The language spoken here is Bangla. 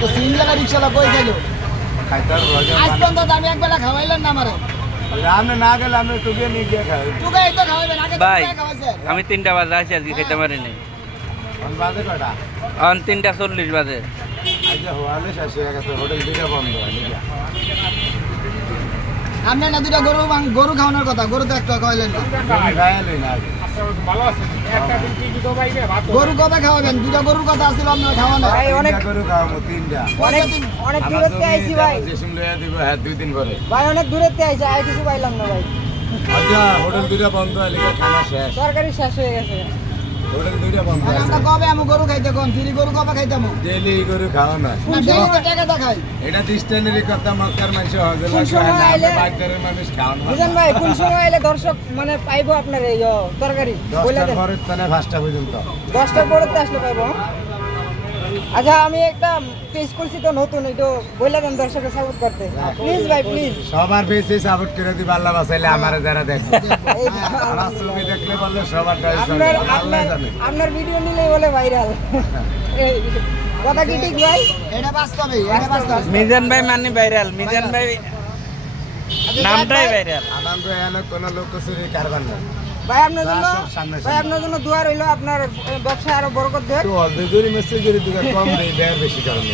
তো সিঙ্গেলা রিক্সালা কই গেল আজ পর্যন্ত আমি একবেলা খাওয়াইলেন না আমারে আপনি না গেলে আমি টুকে নিয়ে গিয়ে খাই টুকাই তো খাওয়াবেন আগে ভাই খাওয়াইছেন আমি 3টা বাজে আসি আজকে খেতে পারি নাই বাজে কটা 3:40 বাজে আজ হওয়ালে শেষ হয়ে গেছে হোটেল দুইটা বন্ধ আপনি না দুটা গরু খাওয়ানোর কথা গরু তো একটা খাওয়াইলেন না খাইলেই না আগে গরু কবে খাওয়াবেন দুটা গরুর কথা আছিল আপনার খাওয়ানো ভাই অনেক গরু খাওয়াবো 3টা অনেক দূরেতে আইছি ভাই জেসুম লইয়া দিব হ্যাঁ 2 দিন পরে ভাই অনেক দূরেতে আইছি আর কিছু পাইলাম না ভাই আচ্ছা হোটেল দুইটা বন্ধ হলে খানা শেষ তরকারি শেষ হয়ে গেছে হোটেল দুইটা বন্ধ আর আমরা কবে আমি গরু খাইতে কোন ফিরি গরু কবে খাইতাম ডেইলি গরু খাওয়া না না ডেইলি তো টাকা দেখাই এটা ডিস্টেন্সেরই কথা মক্কার মানুষ হজে কোন সময় আইলে বাইরের মানুষ খাওয়ান বুঝেন ভাই কোন সময় আইলে দর্শক মানে পাইবো আপনার এই তরকারি বলে 10টার দেন পরে তানে 5টা পর্যন্ত 10টার পরে তো আসলে পাইবো আচ্ছা আমি একটা পেজ করছি তো নতুন একটু বলে দেন দর্শকের সাপোর্ট করতে প্লিজ ভাই প্লিজ সবার বেশি সাপোর্ট করে দিবা আল্লাহ বাঁচাইলে আমারে যারা দেখবে আমার ছবি দেখলে বললে সবার আপনার ভিডিও নিলেই বলে ভাইরাল কথা কি ঠিক ভাই এটা বাস্তবে এটা বাস্তব মিজান ভাই মানে ভাইরাল মিজান ভাই নামটাই ভাইরাল আমার তো এনে কোনো লোক চুরি কারবার না ভাই আপনার জন্য সামনে ভাই আপনার জন্য দোয়া রইলো আপনার ব্যবসা আরো বরকত দেখ তো অলরেডি মেসেজ করে দিবা কম দেই বেশি কারণ